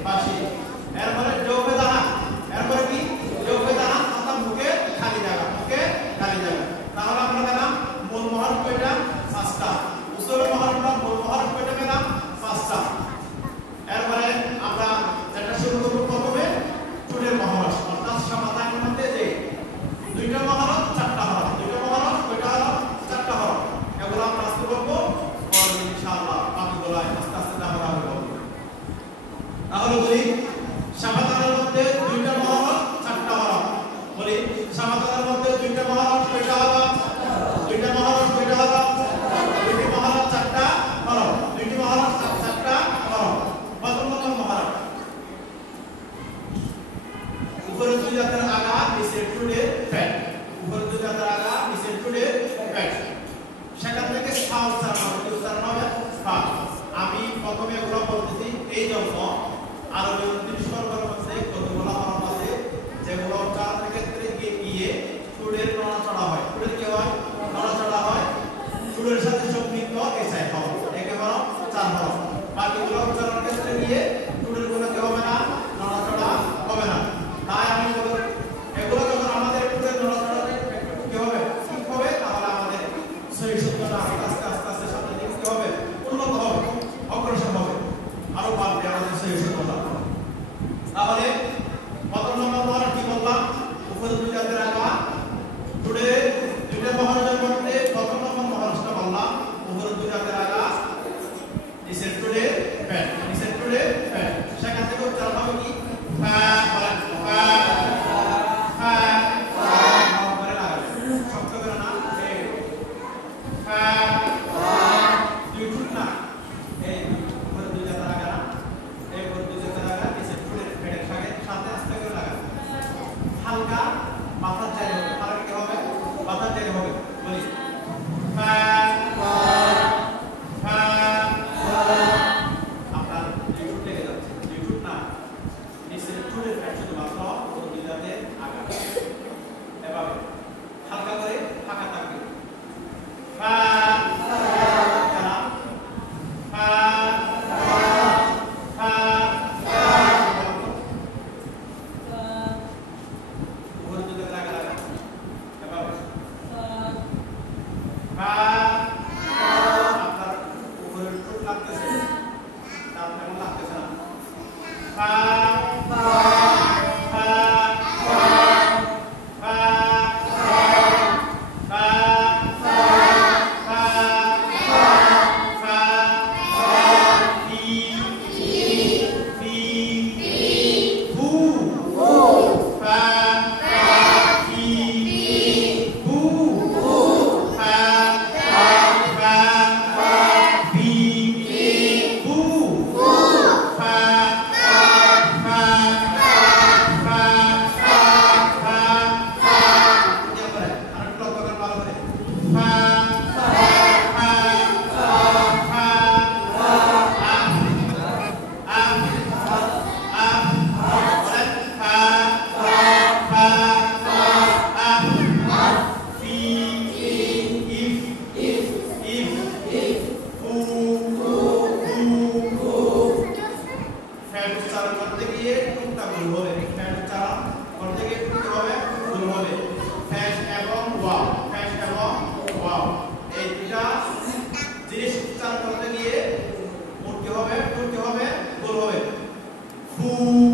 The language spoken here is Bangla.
বাসি। এরপরে জৌফে দানা, এরপরে কি জৌফে দানা অর্থাৎ মুখে খালি জায়গা, মুখে খালি জায়গা। তাহলে আমরা পেলাম মূল মহরফ কয়টা? 5টা। উসুল মহরফ বা মূল মহরফ কয়টা পেলাম? 5টা। এরপরে আমরা যেটা শুরু করব প্রথমে চুলের মহরফ অর্থাৎ সমাধানের মধ্যে যে দুইটা মহরফ 4টা হরফ, দুইটা মহরফ কয়টা হরফ? 4টা হরফ। এগুলো আমরা আজকে বলবো পরে ইনশাআল্লাহ বাকিগুলো আস্তে আস্তে আমরা বলবো। তাহলে বলি সমাধানের মধ্যে দুইটা মহরফ 4টা হরফ। বলি সমাধানের মধ্যে দুইটা মহরফ কয়টা হরফ? দুইটা মহরফ কয়টা হরফ? দুইটি মহরফ 4টা হরফ, দুইটি মহরফ 4টা হরফ। প্রথম মহরফ উপরে দুই দাঁতের আগা নিচের টুডে ফ্যাট, উপরে দুই দাঁতের আগা নিচের টুডে ফ্যাট। সেখান থেকে ফা উচ্চারণ হবে, উচ্চারণ হবে ফা। আমি প্রথমে এগুলো বলতেছি এই জন্য আরো 29 বর্গের মধ্যে কতগুলো হরফ আছে যেগুলো উচ্চারণের ক্ষেত্রে গিয়ে টুডের নড়াচড়া হয়। টুডের কি হয়? নড়াচড়া হয়। টুডের সাথে সম্পৃক্ত এসআই হরফ, একে হরফ 4 হরফ। বাকিগুলো উচ্চারণের ক্ষেত্রে গিয়ে টুডের কোনো কি হবে না? নড়াচড়া হবে না। তাই আমি বলবো এগুলো যখন আমাদের টুডের নড়াচড়া কি হবে? ঠিক হবে, তাহলে আমাদের সহি সত্যটা আস্তে আস্তে আস্তে সামনে দিকে কি হবে? উন্নত হবে, অগ্রসর হবে, আরো বাড়বে আমাদের সহি সত্যটা। তাহলে প্রথম নম্বর মহরফ কি বললাম? উপরে দুই দাঁতের আগা টুডে দুইটা মহরফের মধ্যে প্রথম নম্বর মহরফটা বললাম উপরে দুই দাঁতের আগা নিচের টুডে ফ্যাট, নিচের টুডে ফ্যাট। সেখান থেকে উচ্চারণ হবে কি? ফা বলেন ফা ফা ফা করে লাগাবে শব্দ করে না এই ফা ফা দুই ফুট না এই উপরে দুই দাঁতের আগা এই উপরে দুই দাঁতের আগা নিচের টুডে ফ্যাটের সাথে আস্তে করে লাগাবে। হালকা মাথার জায়গা হবে, হালকা কি হবে? মাথার জায়গা হবে। বলি ফা ফা ফা আপনার দুই ফুট লেগে যাচ্ছে, দুই ফুট না নিচের টুডের ফ্যাট শুধুমাত্র দুই দাঁতের আগা এভাবে হালকা করে ফাঁকা থাকবে। ফা ফা ফা ফা উপরে দুই দাঁতের আগা লাগা এভাবে ফা আপনার উপরে টুট লাগতেছে, দাঁত তেমন লাগতেছে না। ফা ফা ফা ফা ফা ফা ফা ফা ফি ফি ফু ফা ফি ফু ফা ফা ফি ফু ফা জিনিস উচ্চারণ করতে গিয়ে মুখ কি হবে? টুট কি হবে? গোল হবে। ফু